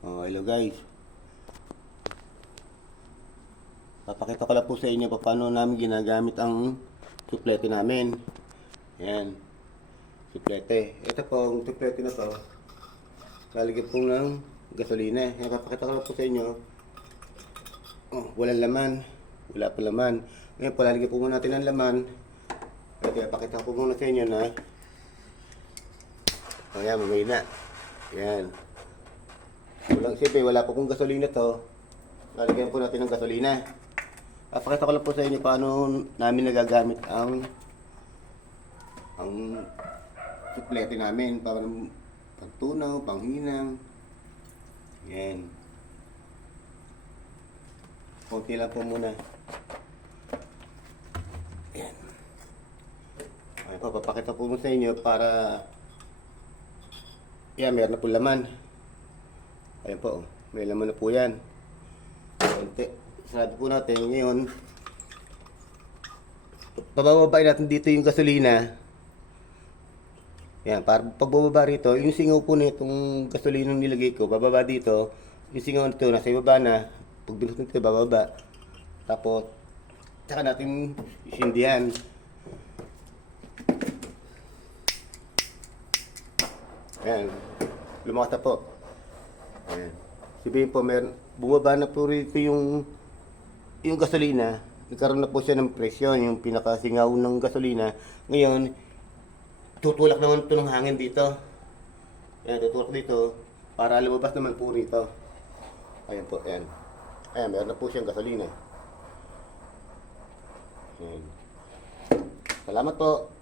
Oh, hello guys. Papakita ko lang po sa inyo paano namin ginagamit ang suplete namin. Ayan. Suplete. Ito po, ang suplete na to. Lalagyan po ng gasolina. Ayan, papakita ko lang po sa inyo. Oh, walang laman. Wala pa laman. Ngayon po, lalagyan po muna natin ng laman. Kaya papakita ko muna sa inyo na. Oh, ayan, mamay na. Ayan. Siyempre, wala po kong gasolina to. Lalagyan po natin ng gasolina. Papakita ko lang po sa inyo paano namin nagagamit ang suplete namin para pagtunaw, panghinang. Yan. Kunti lang po muna. Yan. Ay po, papakita po sa inyo para yan, meron na po laman. Ayan po, may laman na po yan. Kunti. Sarado po natin. Ngayon, pabababain natin dito yung gasolina. Yan, para pagbababa rito, yung singaw po nitong gasolina nilagay ko, bababa dito. Yung singaw nito, nasa ibaba na. Pag binus nito, bababa. Tapos, saka natin isindihan. Ayan, lumakas na po. Ayan. Sabihin po, bumaba na po rito yung gasolina. Nagkaroon na po siya ng presyon, yung pinakasingaw ng gasolina. Ngayon, tutulak naman ito ng hangin dito. Ayan, tutulak dito para lumabas naman po rito. Ayan po, ayan. Ayan, meron na po siyang gasolina. Ayan. Salamat po.